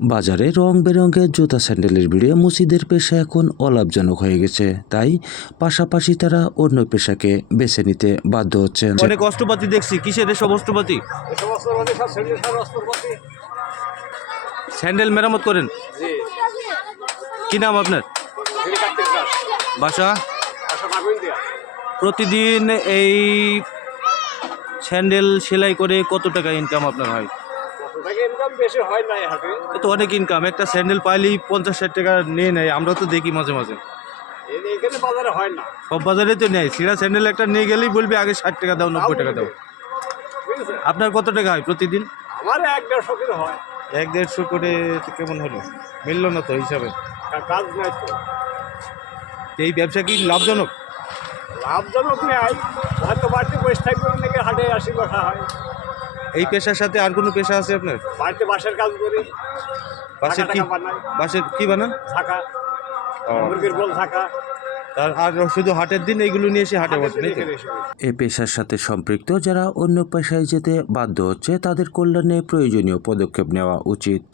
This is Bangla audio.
বাজারে রং বেরঙের জুতা স্যান্ডেলের ভিড়ে মুসিদের পেশা এখন অলাভজনক হয়ে গেছে। তাই পাশাপাশি তারা অন্য পেশাকে বেছে নিতে বাধ্য হচ্ছেন। অনেক অস্ত্রপাতি দেখছি। কিসের সব অস্ত্রপাতি? স্যান্ডেল মেরামত করেন? কি নাম আপনার? বাসা? প্রতিদিন এই স্যান্ডেল সেলাই করে কত টাকা ইনকাম আপনার হয়? তো অনেক ইনকাম একটা স্যান্ডেল পাইলেই পঞ্চাশ ষাট টাকা নিয়ে নেয় আমরা তো দেখি মাঝে মাঝে। বাজারে হয় না। সব বাজারে তো নেয় সিরা স্যান্ডেল একটা নিয়ে গেলেই বলবি আগে ষাট টাকা দাও নব্বই টাকা দাও। আপনার কত টাকা হয় প্রতিদিন? আমার এক দেড়শো কিলো হয়। এক দেড়শো করে কেমন হলো? মিললো না তো হিসাবে। কাজ নাই তো। এই ব্যবসা কি লাভজনক? লাভজনক নেই। হয়তো বাড়িতে বসে থাকবে নাকি হাটে আসি বসা হয়। এই পেশার সাথে আর কোনো পেশা আছে আপনার? বাড়িতে বাসের কাজ করি। বাসের কি? বাঁশের বাসের কি বানান? থাকা মুরগির গোল থাকা আর শুধু হাটের দিন এইগুলো নিয়ে এসে হাটে বসে নাকি? এখানে এ পেশার সাথে সম্পৃক্ত যারা অন্য পেশায় যেতে বাধ্য হচ্ছে তাদের কল্যাণে প্রয়োজনীয় পদক্ষেপ নেওয়া উচিত।